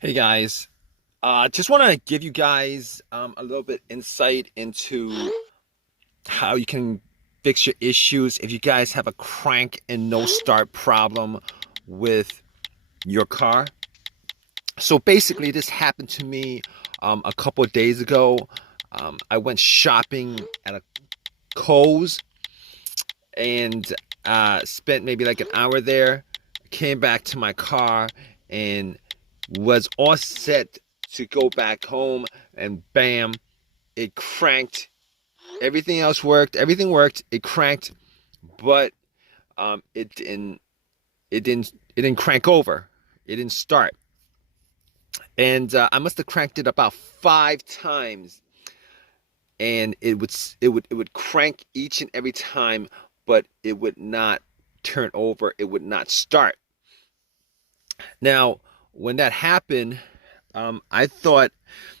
Hey guys, just want to give you guys a little bit insight into how you can fix your issues if you guys have a crank and no start problem with your car. So basically, this happened to me a couple of days ago. I went shopping at a Kohl's and spent maybe like an hour there. Came back to my car and was all set to go back home, and bam, it cranked. Everything else worked. Everything worked. It cranked, but it didn't. It didn't. It didn't crank over. It didn't start, and I must have cranked it about 5 times, and it would crank each and every time, but it would not turn over. It would not start. Now, when that happened, I thought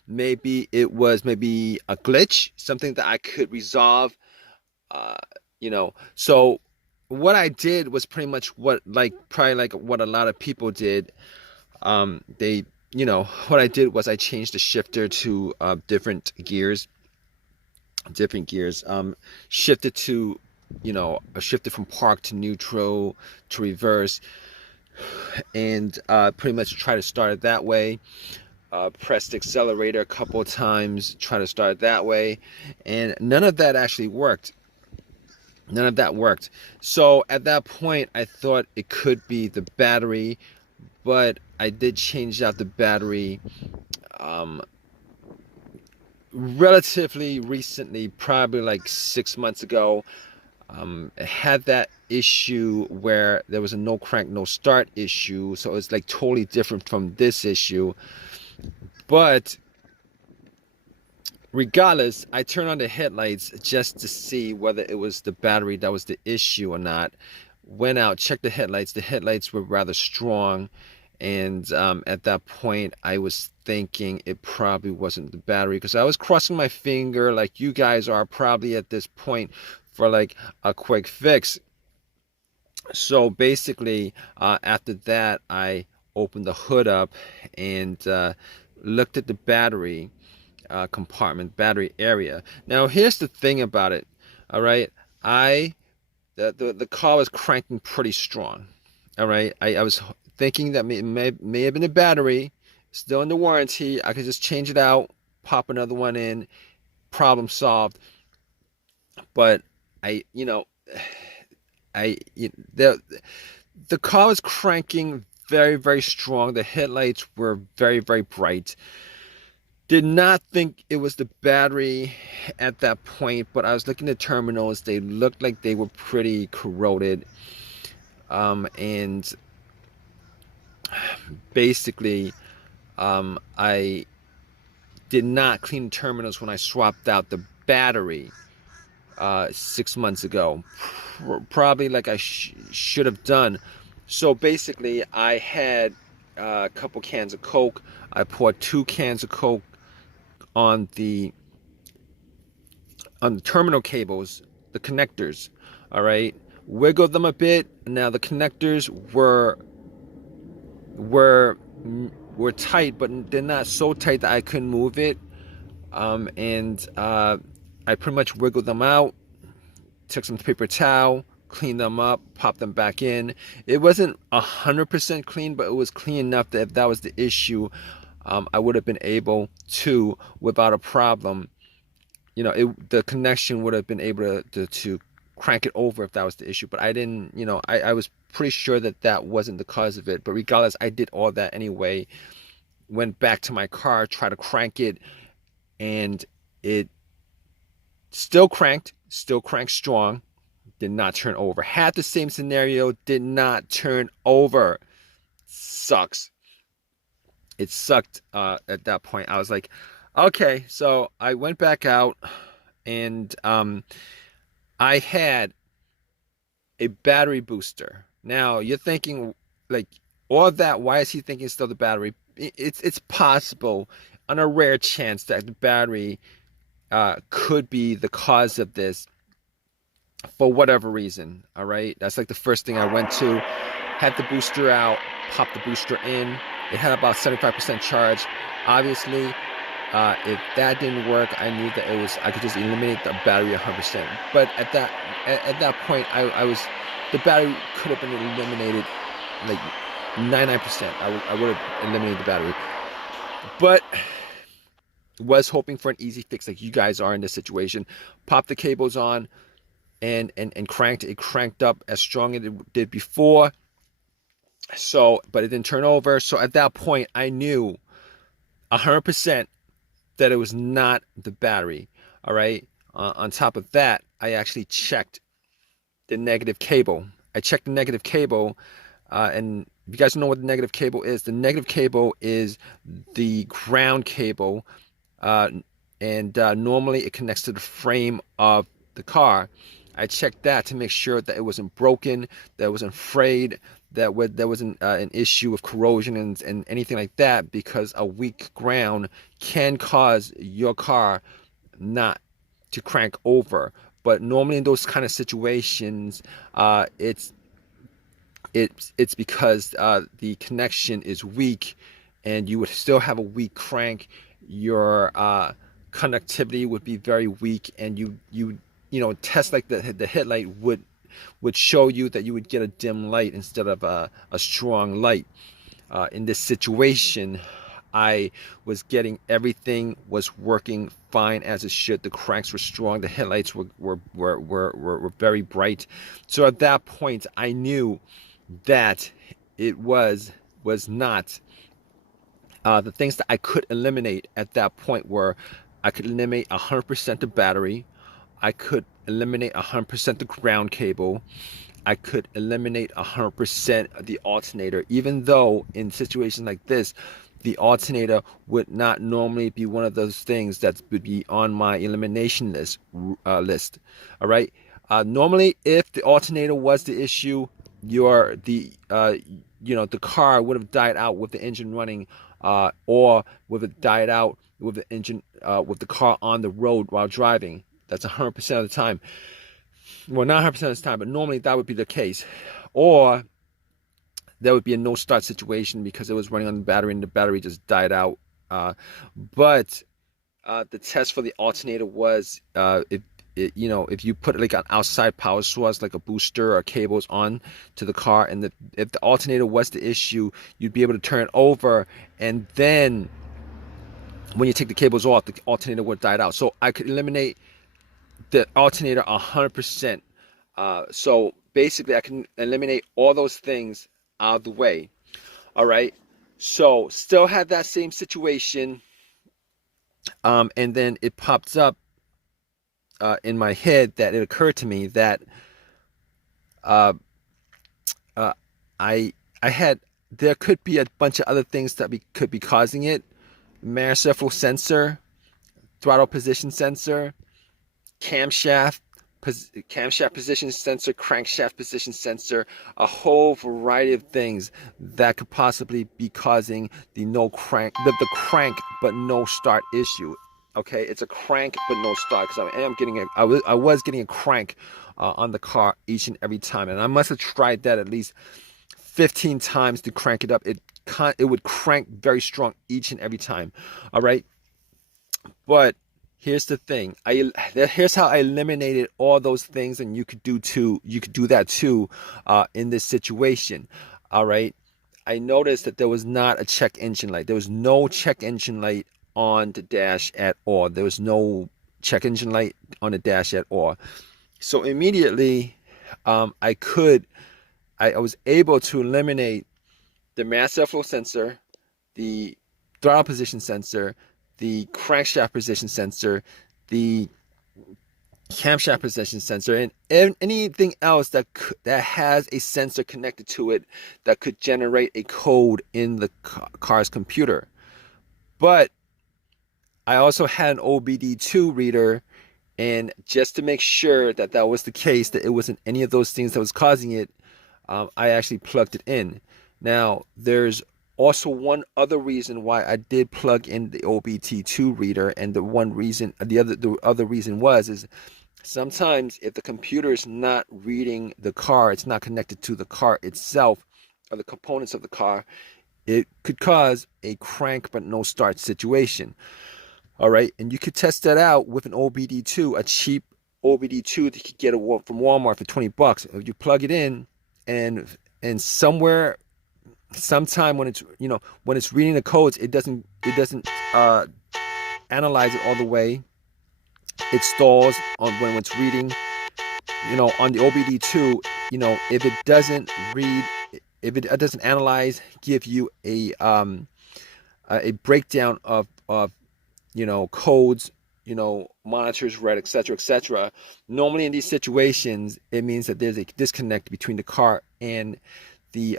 maybe it was maybe a glitch, something that I could resolve. Uh, so what I did was pretty much what like probably like what a lot of people did. They, what I did was I changed the shifter to different gears. Shifted to, shifted from park to neutral to reverse, and pretty much try to start it that way. Pressed the accelerator a couple of times, try to start it that way, and none of that actually worked. None of that worked. So at that point, I thought it could be the battery, but I did change out the battery um, relatively recently, probably like 6 months ago. It had that issue where there was a no crank, no start issue. So it's like totally different from this issue. But regardless, I turned on the headlights just to see whether it was the battery that was the issue or not. Went out, checked the headlights. The headlights were rather strong. And at that point, I was thinking it probably wasn't the battery, because I was crossing my finger like you guys are probably at this point for like a quick fix. So basically, after that, I opened the hood up and looked at the battery compartment, battery area. Now, here's the thing about it. All right, I the car was cranking pretty strong. All right, I was thinking that may have been a battery, still in the warranty. I could just change it out, pop another one in, problem solved. But I, you know, I the car was cranking very, very strong. The headlights were very, very bright. Did not think it was the battery at that point, but I was looking at terminals. They looked like they were pretty corroded. And basically, I did not clean terminals when I swapped out the battery 6 months ago. Probably like I should have done. So basically, I had a couple cans of Coke. I poured 2 cans of Coke on the terminal cables, the connectors. All right, wiggled them a bit. Now the connectors were were tight, but they're not so tight that I couldn't move it. And I pretty much wiggled them out, took some paper towel, cleaned them up, popped them back in. It wasn't 100% clean, but it was clean enough that if that was the issue, I would have been able to, without a problem, the connection would have been able to crank it over if that was the issue. But I didn't, I was pretty sure that that wasn't the cause of it. But regardless, I did all that anyway. Went back to my car, tried to crank it, and it still cranked strong, did not turn over. Had the same scenario, did not turn over. Sucks. It sucked at that point. I was like, okay. So I went back out, and I had a battery booster. Now you're thinking, like, all of that, why is he thinking it's still the battery? It's possible, on a rare chance, that the battery could be the cause of this for whatever reason. All right, that's like the first thing I went to. Had the booster out, popped the booster in. It had about 75% charge. Obviously, if that didn't work, I knew that I could just eliminate the battery 100%. But at that point, I was the battery could have been eliminated like 99%. I would have eliminated the battery, but was hoping for an easy fix like you guys are in this situation. Popped the cables on and cranked it. Cranked up as strong as it did before. So, but it didn't turn over. So at that point, I knew 100% that it was not the battery. All right. On top of that, I actually checked the negative cable. I checked the negative cable, and if you guys know what the negative cable is, the negative cable is the ground cable, and normally it connects to the frame of the car. I checked that to make sure that it wasn't broken, that it wasn't frayed, that there wasn't an issue of corrosion and anything like that, because a weak ground can cause your car not to crank over. But normally in those kind of situations, it's because the connection is weak, and you would still have a weak crank. Your conductivity would be very weak, and you know, test like the headlight would show you that you would get a dim light instead of a strong light. In this situation, I was getting everything was working fine as it should. The cranks were strong. The headlights were very bright. So at that point, I knew that it was not the things that I could eliminate at that point were I could eliminate 100% the battery. I could eliminate 100% the ground cable. I could eliminate 100% the alternator, even though in situations like this, the alternator would not normally be one of those things that would be on my elimination list. All right. Normally, if the alternator was the issue, the car would have died out with the engine running, or would have died out with the engine with the car on the road while driving. That's 100% of the time. Well, not 100% of the time, but normally that would be the case. Or there would be a no start situation because it was running on the battery and the battery just died out. But the test for the alternator was if you put like an outside power source like a booster or cables on to the car, and if the alternator was the issue, you'd be able to turn it over, and then when you take the cables off, the alternator would die out. So I could eliminate the alternator 100%. So basically, I can eliminate all those things out of the way. All right. So still had that same situation, and then it pops up in my head that it occurred to me that uh, uh, I had there could be a bunch of other things that could be causing it. Manifold sensor, throttle position sensor, camshaft position sensor, crankshaft position sensor, a whole variety of things that could possibly be causing the the crank but no start issue. Okay, it's a crank but no start, because I was getting a crank on the car each and every time, and I must have tried that at least 15 times to crank it up. It would crank very strong each and every time. All right, but here's the thing. Here's how I eliminated all those things, and you could do that too in this situation. All right. I noticed that there was not a check engine light. There was no check engine light on the dash at all. There was no check engine light on the dash at all. So immediately, I was able to eliminate the mass airflow sensor, the throttle position sensor, the crankshaft position sensor, the camshaft position sensor, and anything else that has a sensor connected to it that could generate a code in the car's computer. But I also had an OBD2 reader, and just to make sure that that was the case, that it wasn't any of those things that was causing it, I actually plugged it in. Now, there's also one other reason why I did plug in the OBD2 reader, and the other reason is sometimes if the computer is not reading the car, it's not connected to the car itself or the components of the car, it could cause a crank but no start situation. All right, and you could test that out with an OBD2, a cheap OBD2 that you could get from Walmart for 20 bucks. If you plug it in, and sometime when it's reading the codes, it doesn't analyze it all the way. It stalls when it's reading. On the OBD2, if it doesn't read, if it doesn't analyze, give you a breakdown of codes, monitors read, etc., etc. Normally in these situations, it means that there's a disconnect between the car and the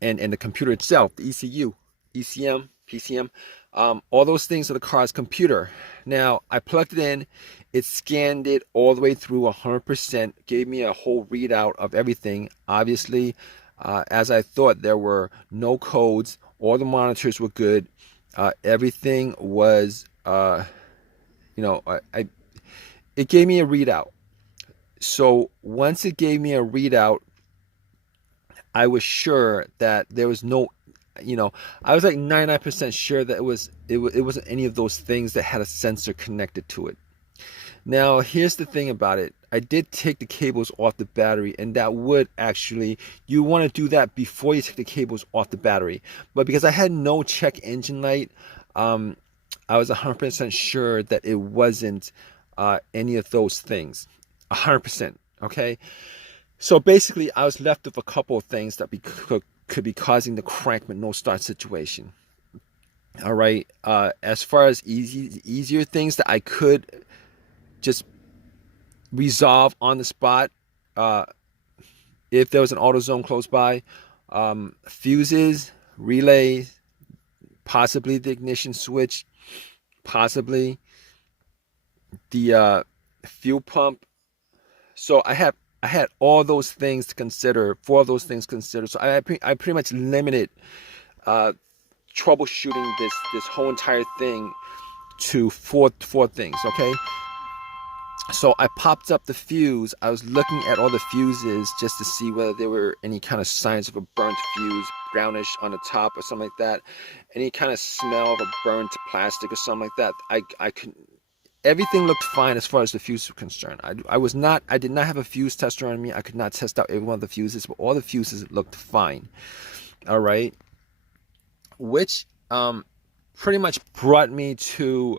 and the computer itself, the ECU, ECM, PCM, all those things are the car's computer. Now, I plugged it in, it scanned it all the way through 100%, gave me a whole readout of everything. Obviously, as I thought, there were no codes, all the monitors were good, everything was, it gave me a readout. So once it gave me a readout, I was sure that there was no, I was like 99% sure that it wasn't any of those things that had a sensor connected to it. Now, here's the thing about it. I did take the cables off the battery, and that would actually, you want to do that before you take the cables off the battery. But because I had no check engine light, I was 100% sure that it wasn't any of those things. 100%. Okay. So basically, I was left with a couple of things that could be causing the crank but no start situation. All right. As far as easier things that I could just resolve on the spot, if there was an AutoZone close by, fuses, relays, possibly the ignition switch, possibly the fuel pump. So I had all those things to consider, 4 of those things considered. So I pretty much limited troubleshooting this whole entire thing to four things. Okay. So I popped up the fuse. I was looking at all the fuses just to see whether there were any kind of signs of a burnt fuse, brownish on the top or something like that. Any kind of smell of a burnt plastic or something like that. I couldn't. Everything looked fine as far as the fuse was concerned. I did not have a fuse tester on me. I could not test out every one of the fuses, but all the fuses looked fine. All right. Which pretty much brought me to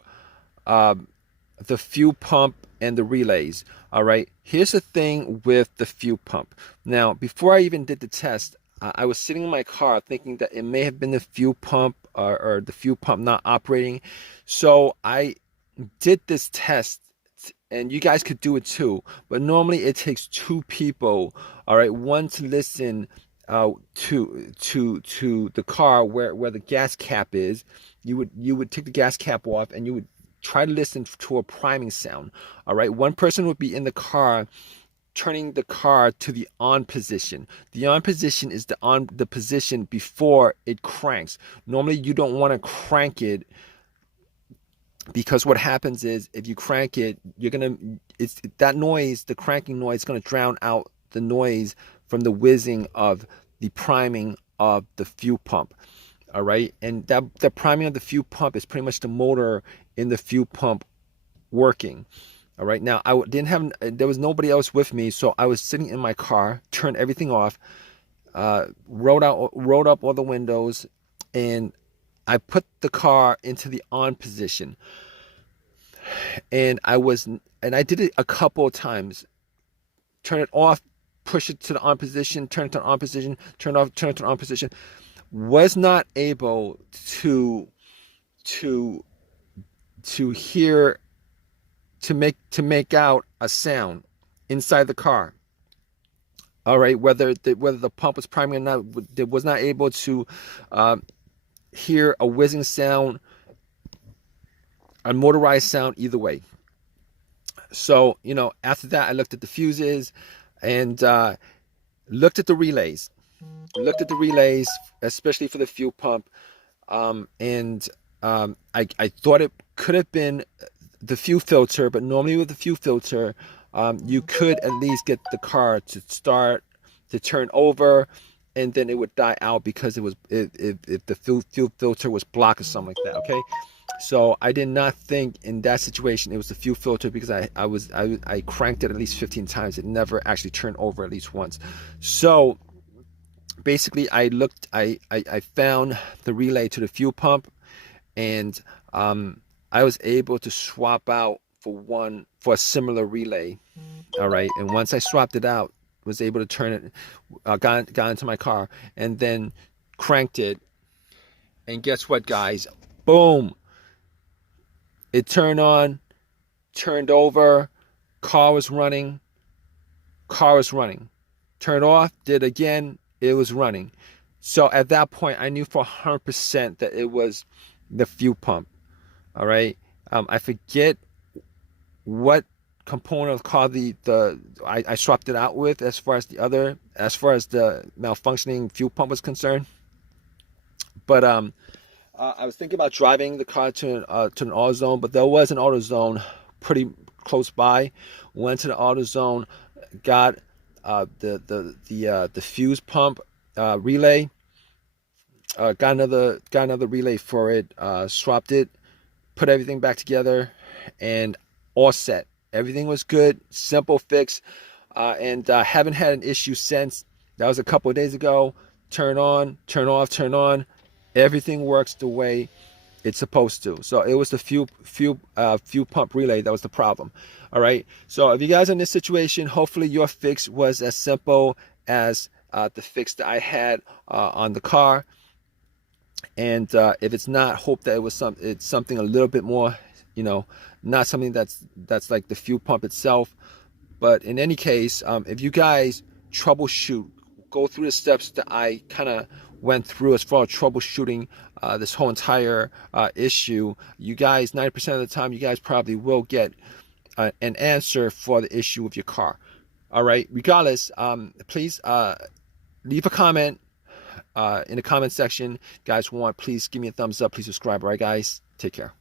the fuel pump and the relays. All right. Here's the thing with the fuel pump. Now, before I even did the test, I was sitting in my car thinking that it may have been the fuel pump or the fuel pump not operating. So I did this test, and you guys could do it too, but normally it takes 2 people, all right, one to listen to the car where the gas cap is. You would take the gas cap off, and you would try to listen to a priming sound. All right, one person would be in the car turning the car to the on position. The on position is the position before it cranks. Normally you don't want to crank it, because what happens is if you crank it, that noise, the cranking noise, is going to drown out the noise from the whizzing of the priming of the fuel pump. All right, and the priming of the fuel pump is pretty much the motor in the fuel pump working. All right, now there was nobody else with me, so I was sitting in my car, turned everything off, rolled up all the windows, and I put the car into the on position, and I did it a couple of times. Turn it off, push it to the on position, turn it to the on position, turn it off, turn it to the on position. Was not able to hear, to make out a sound inside the car. All right, whether the pump was priming or not, it was not able to hear a whizzing sound, a motorized sound, either way. So, after that, I looked at the fuses and looked at the relays. Especially for the fuel pump. I thought it could have been the fuel filter, but normally with the fuel filter, you could at least get the car to start, to turn over, and then it would die out because it was if the fuel filter was blocked or something like that. Okay, so I did not think in that situation it was the fuel filter, because I cranked it at least 15 times. It never actually turned over at least once. So basically I found the relay to the fuel pump, and I was able to swap out for a similar relay. All right, and once I swapped it out, was able to turn it, got into my car, and then cranked it, and guess what, guys? Boom! It turned on, turned over, car was running, turned off, did it again, it was running. So at that point, I knew for 100% that it was the fuel pump. All right, I forget what component of the car I swapped it out with, as far as the malfunctioning fuel pump was concerned. But I was thinking about driving the car to an AutoZone, but there was an AutoZone pretty close by. Went to the AutoZone, got the fuse pump relay, got another relay for it, swapped it, put everything back together, and all set. Everything was good, simple fix, and haven't had an issue since. That was a couple of days ago. Turn on, turn off, turn on. Everything works the way it's supposed to. So it was the fuel pump relay that was the problem. All right. So if you guys are in this situation, hopefully your fix was as simple as the fix that I had on the car. And if it's not, hope that it's something a little bit more, not something that's like the fuel pump itself. But in any case, if you guys troubleshoot, go through the steps that I kind of went through as far as troubleshooting this whole entire issue, you guys, 90% of the time, you guys probably will get an answer for the issue with your car. All right. Regardless, please leave a comment in the comment section. If you guys want, please give me a thumbs up. Please subscribe. All right, guys. Take care.